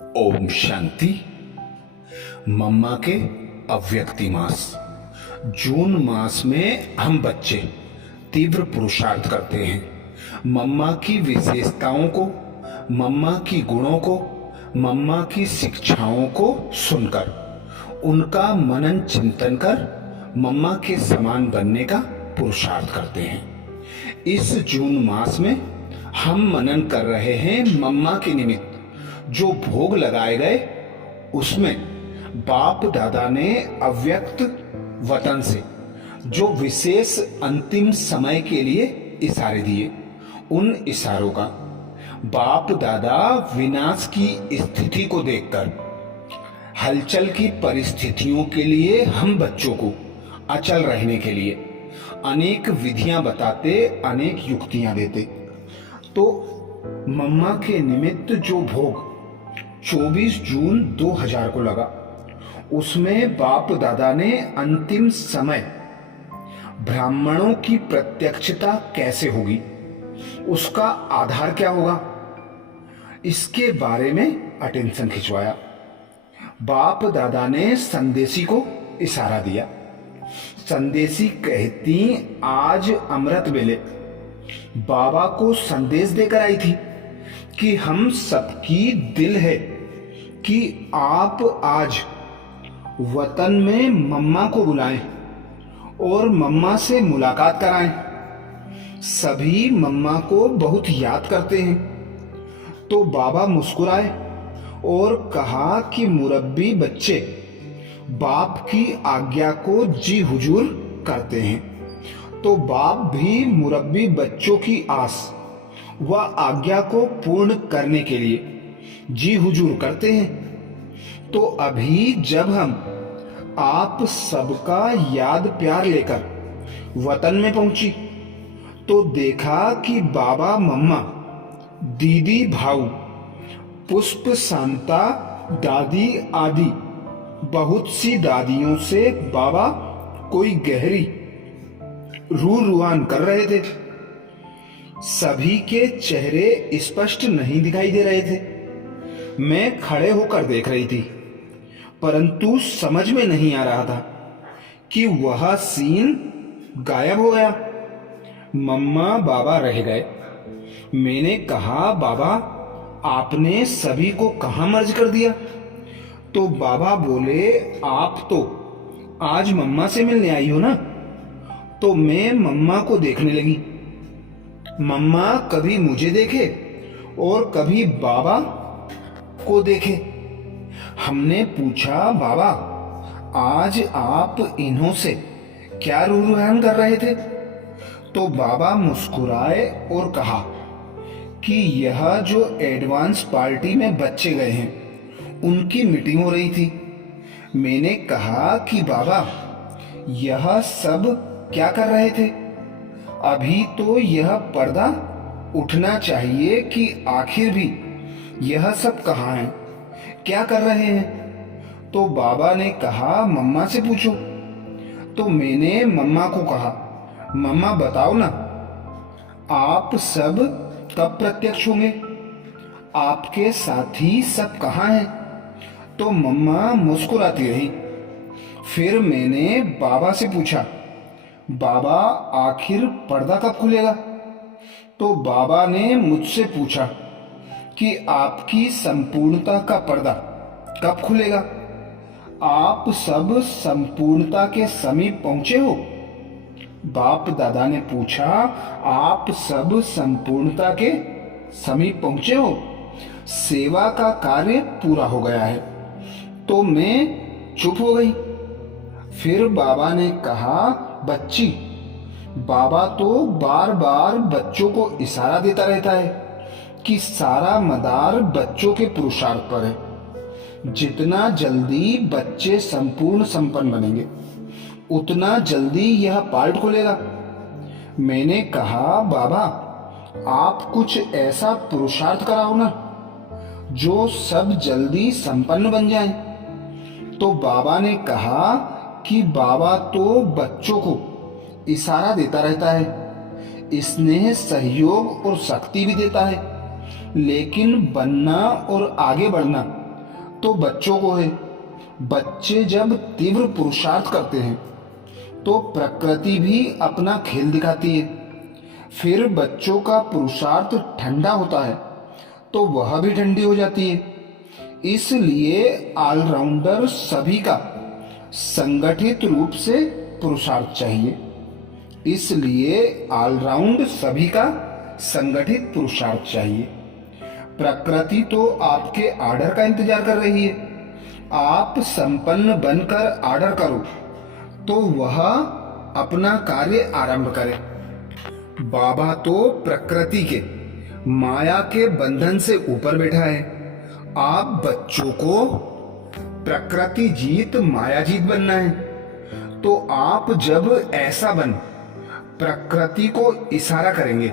ओम शांति। मम्मा के अव्यक्ति मास। जून मास में हम बच्चे तीव्र पुरुषार्थ करते हैं मम्मा की विशेषताओं को, मम्मा की गुणों को, मम्मा की शिक्षाओं को सुनकर, उनका मनन चिंतन कर मम्मा के समान बनने का पुरुषार्थ करते हैं। इस जून मास में हम मनन कर रहे हैं मम्मा के निमित्त जो भोग लगाए गए, उसमें बाप दादा ने अव्यक्त वतन से जो विशेष अंतिम समय के लिए इशारे दिए, उन इशारों का बाप दादा विनाश की स्थिति को देखकर हलचल की परिस्थितियों के लिए हम बच्चों को अचल रहने के लिए अनेक विधियां बताते, अनेक युक्तियां देते। तो मम्मा के निमित्त जो भोग 24 जून 2000 को लगा, उसमें बाप दादा ने अंतिम समय ब्राह्मणों की प्रत्यक्षता कैसे होगी, उसका आधार क्या होगा, इसके बारे में अटेंशन खिंचवाया। बाप दादा ने संदेशी को इशारा दिया। संदेशी कहती, आज अमृत वेले बाबा को संदेश देकर आई थी कि हम सबकी दिल है कि आप आज वतन में मम्मा को बुलाएं और मम्मा से मुलाकात कराएं। सभी मम्मा को बहुत याद करते हैं। तो बाबा मुस्कुराए और कहा कि मुरब्बी बच्चे बाप की आज्ञा को जी हुजूर करते हैं। तो बाप भी मुरब्बी बच्चों की आस व आज्ञा को पूर्ण करने के लिए जी हुजूर करते हैं। तो अभी जब हम आप सबका याद प्यार लेकर वतन में पहुंची, तो देखा कि बाबा मम्मा, दीदी भाऊ, पुष्प शांता, दादी आदि बहुत सी दादियों से बाबा कोई गहरी रूह रुहान कर रहे थे। सभी के चेहरे स्पष्ट नहीं दिखाई दे रहे थे। मैं खड़े होकर देख रही थी, परंतु समझ में नहीं आ रहा था कि वह सीन गायब हो गया। मम्मा बाबा रह गए। मैंने कहा, बाबा आपने सभी को कहां मर्ज कर दिया? तो बाबा बोले, आप तो आज मम्मा से मिलने आई हो ना। तो मैं मम्मा को देखने लगी। मम्मा कभी मुझे देखे और कभी बाबा को देखे। हमने पूछा, बाबा आज आप इन्हों से क्या रूहान कर रहे थे? तो बाबा मुस्कुराए और कहा कि यह जो एडवांस पार्टी में बच्चे गए हैं, उनकी मीटिंग हो रही थी। मैंने कहा कि बाबा यह सब क्या कर रहे थे? अभी तो यह पर्दा उठना चाहिए कि आखिर भी यह सब कहाँ हैं, क्या कर रहे हैं? तो बाबा ने कहा, मम्मा से पूछो। तो मैंने मम्मा को कहा, मम्मा बताओ ना, आप सब कब प्रत्यक्ष होंगे? आपके साथी सब कहाँ हैं? तो मम्मा मुस्कुराती रही। फिर मैंने बाबा से पूछा, बाबा आखिर पर्दा कब खुलेगा? तो बाबा ने मुझसे पूछा कि आपकी संपूर्णता का पर्दा कब खुलेगा? आप सब संपूर्णता के समीप पहुंचे हो? बाप दादा ने पूछा, आप सब संपूर्णता के समीप पहुंचे हो? सेवा का कार्य पूरा हो गया है। तो मैं चुप हो गई। फिर बाबा ने कहा, बच्ची, बाबा तो बार बार बच्चों को इशारा देता रहता है कि सारा मदार बच्चों के पुरुषार्थ पर है। जितना जल्दी बच्चे संपूर्ण संपन्न बनेंगे, उतना जल्दी यह पार्ट खुलेगा। मैंने कहा, बाबा आप कुछ ऐसा पुरुषार्थ कराओ ना जो सब जल्दी संपन्न बन जाएं। तो बाबा ने कहा कि बाबा तो बच्चों को इशारा देता रहता है, स्नेह, सहयोग और शक्ति भी देता है, लेकिन बनना और आगे बढ़ना तो बच्चों को है। बच्चे जब तीव्र पुरुषार्थ करते हैं तो प्रकृति भी अपना खेल दिखाती है। फिर बच्चों का पुरुषार्थ ठंडा होता है तो वह भी ठंडी हो जाती है। इसलिए ऑलराउंडर सभी का संगठित रूप से पुरुषार्थ चाहिए। इसलिए ऑलराउंड सभी का संगठित पुरुषार्थ चाहिए। प्रकृति तो आपके आर्डर का इंतजार कर रही है। आप संपन्न बनकर आर्डर करो तो वह अपना कार्य आरंभ करे। बाबा तो प्रकृति के माया के बंधन से ऊपर बैठा है। आप बच्चों को प्रकृति जीत माया जीत बनना है। तो आप जब ऐसा बन प्रकृति को इशारा करेंगे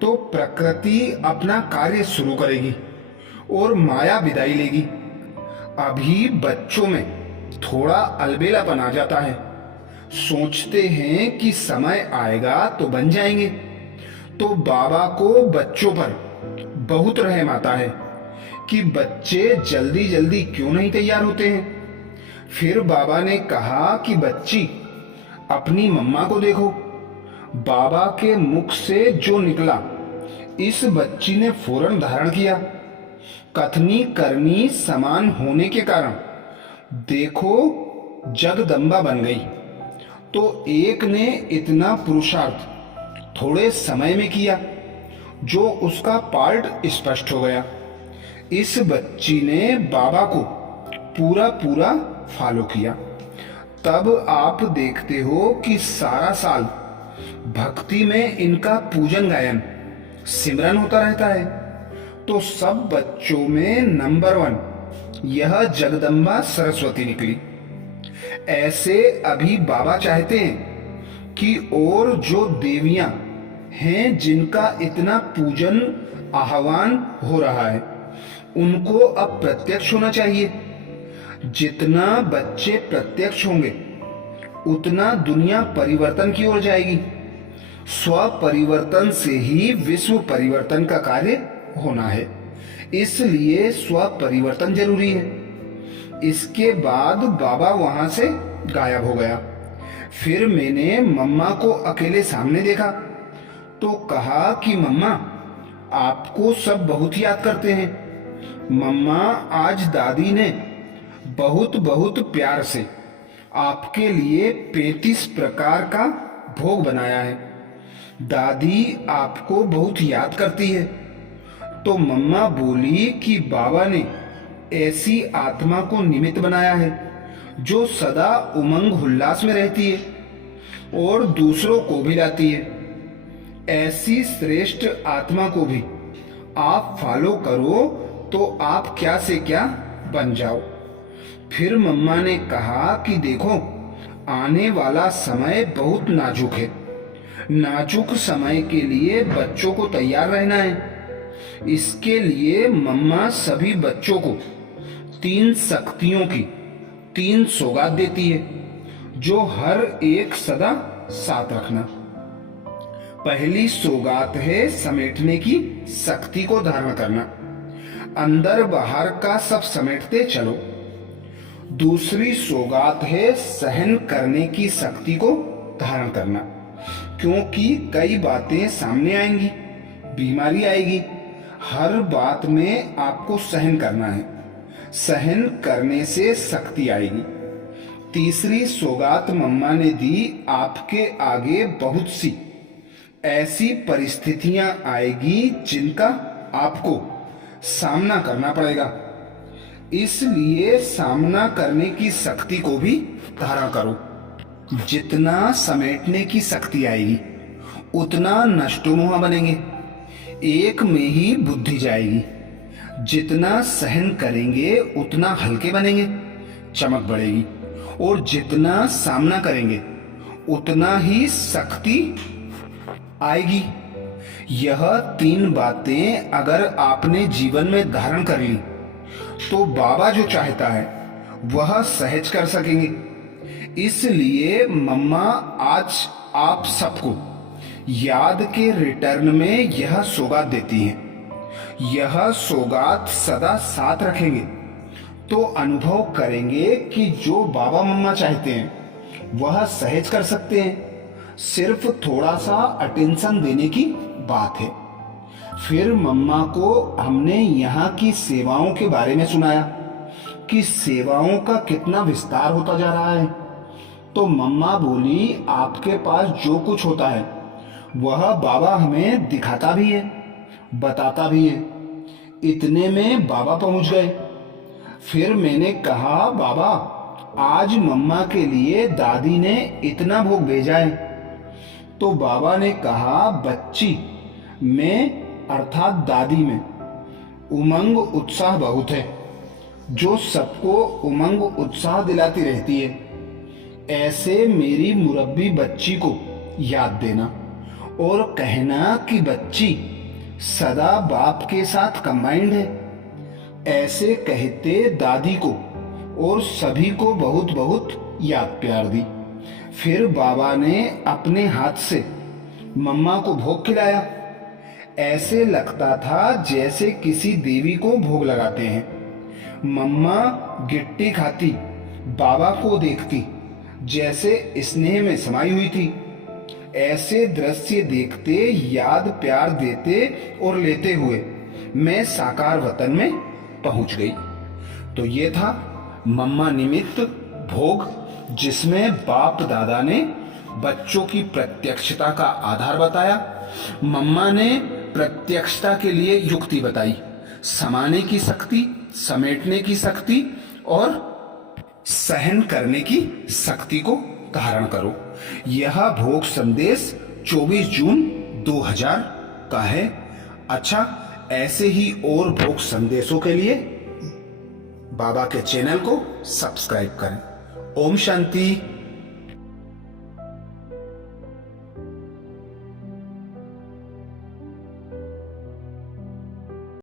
तो प्रकृति अपना कार्य शुरू करेगी और माया विदाई लेगी। अभी बच्चों में थोड़ा अलबेलापन आ जाता है। सोचते हैं कि समय आएगा तो बन जाएंगे। तो बाबा को बच्चों पर बहुत रहम आता है कि बच्चे जल्दी जल्दी क्यों नहीं तैयार होते हैं। फिर बाबा ने कहा कि बच्ची अपनी मम्मा को देखो। बाबा के मुख से जो निकला इस बच्ची ने फौरन धारण किया। कथनी करनी समान होने के कारण देखो जगदम्बा बन गई। तो एक ने इतना पुरुषार्थ थोड़े समय में किया जो उसका पार्ट स्पष्ट हो गया। इस बच्ची ने बाबा को पूरा पूरा फॉलो किया। तब आप देखते हो कि सारा साल भक्ति में इनका पूजन गायन सिमरन होता रहता है। तो सब बच्चों में नंबर 1 यह जगदम्बा सरस्वती निकली। ऐसे अभी बाबा चाहते हैं कि और जो देवियां हैं जिनका इतना पूजन आह्वान हो रहा है उनको अब प्रत्यक्ष होना चाहिए। जितना बच्चे प्रत्यक्ष होंगे उतना दुनिया परिवर्तन की ओर जाएगी। स्व परिवर्तन से ही विश्व परिवर्तन का कार्य होना है। इसलिए स्व परिवर्तन जरूरी है। इसके बाद बाबा वहां से गायब हो गया। फिर मैंने मम्मा को अकेले सामने देखा तो कहा कि मम्मा आपको सब बहुत याद करते हैं। मम्मा आज दादी ने बहुत बहुत प्यार से आपके लिए 35 प्रकार का भोग बनाया है। दादी आपको बहुत याद करती है। तो मम्मा बोली कि बाबा ने ऐसी आत्मा को निमित्त बनाया है जो सदा उमंग उल्लास में रहती है और दूसरों को भी लाती है। ऐसी श्रेष्ठ आत्मा को भी आप फॉलो करो तो आप क्या से क्या बन जाओ। फिर मम्मा ने कहा कि देखो आने वाला समय बहुत नाजुक है। नाजुक समय के लिए बच्चों को तैयार रहना है। इसके लिए मम्मा सभी बच्चों को 3 शक्तियों की 3 सौगात देती है जो हर एक सदा साथ रखना। पहली सौगात है समेटने की शक्ति को धारण करना। अंदर बाहर का सब समेटते चलो। दूसरी सौगात है सहन करने की शक्ति को धारण करना, क्योंकि कई बातें सामने आएंगी, बीमारी आएगी। हर बात में आपको सहन करना है। सहन करने से शक्ति आएगी। तीसरी सौगात मम्मा ने दी, आपके आगे बहुत सी ऐसी परिस्थितियां आएगी जिनका आपको सामना करना पड़ेगा। इसलिए सामना करने की शक्ति को भी धारण करो। जितना समेटने की शक्ति आएगी उतना नष्टोमोह बनेंगे। एक में ही बुद्धि जाएगी। जितना सहन करेंगे उतना हल्के बनेंगे, चमक बढ़ेगी। और जितना सामना करेंगे उतना ही शक्ति आएगी। यह 3 बातें अगर आपने जीवन में धारण कर ली तो बाबा जो चाहता है वह सहज कर सकेंगे। इसलिए मम्मा आज आप सबको याद के रिटर्न में यह सौगात देती हैं। यह सौगात सदा साथ रखेंगे तो अनुभव करेंगे कि जो बाबा मम्मा चाहते हैं वह सहज कर सकते हैं, सिर्फ थोड़ा सा अटेंशन देने की बात है। फिर मम्मा को हमने यहाँ की सेवाओं के बारे में सुनाया कि सेवाओं का कितना विस्तार होता जा रहा है। तो मम्मा बोली, आपके पास जो कुछ होता है वह बाबा हमें दिखाता भी है, बताता भी है। इतने में बाबा पहुंच गए। फिर मैंने कहा, बाबा आज मम्मा के लिए दादी ने इतना भोग भेजा है। तो बाबा ने कहा, बच्ची में अर्थात दादी में उमंग उत्साह बहुत है, जो सबको उमंग उत्साह दिलाती रहती है। ऐसे मेरी मुरब्बी बच्ची को याद देना और कहना कि बच्ची सदा बाप के साथ कंबाइंड है। ऐसे कहते दादी को और सभी को बहुत बहुत याद प्यार दी। फिर बाबा ने अपने हाथ से मम्मा को भोग खिलाया। ऐसे लगता था जैसे किसी देवी को भोग लगाते हैं। मम्मा गिट्टी खाती, बाबा को देखती, जैसे स्नेह में समाई हुई थी। ऐसे दृश्य देखते, याद प्यार देते और लेते हुए मैं साकार वतन में पहुंच गई। तो ये था मम्मा निमित्त भोग, जिसमें बाप दादा ने बच्चों की प्रत्यक्षता का आधार बताया। मम्मा ने प्रत्यक्षता के लिए युक्ति बताई, समाने की शक्ति, समेटने की शक्ति और सहन करने की शक्ति को धारण करो। यह भोग संदेश 24 जून 2000 का है। अच्छा, ऐसे ही और भोग संदेशों के लिए बाबा के चैनल को सब्सक्राइब करें। ओम शांति।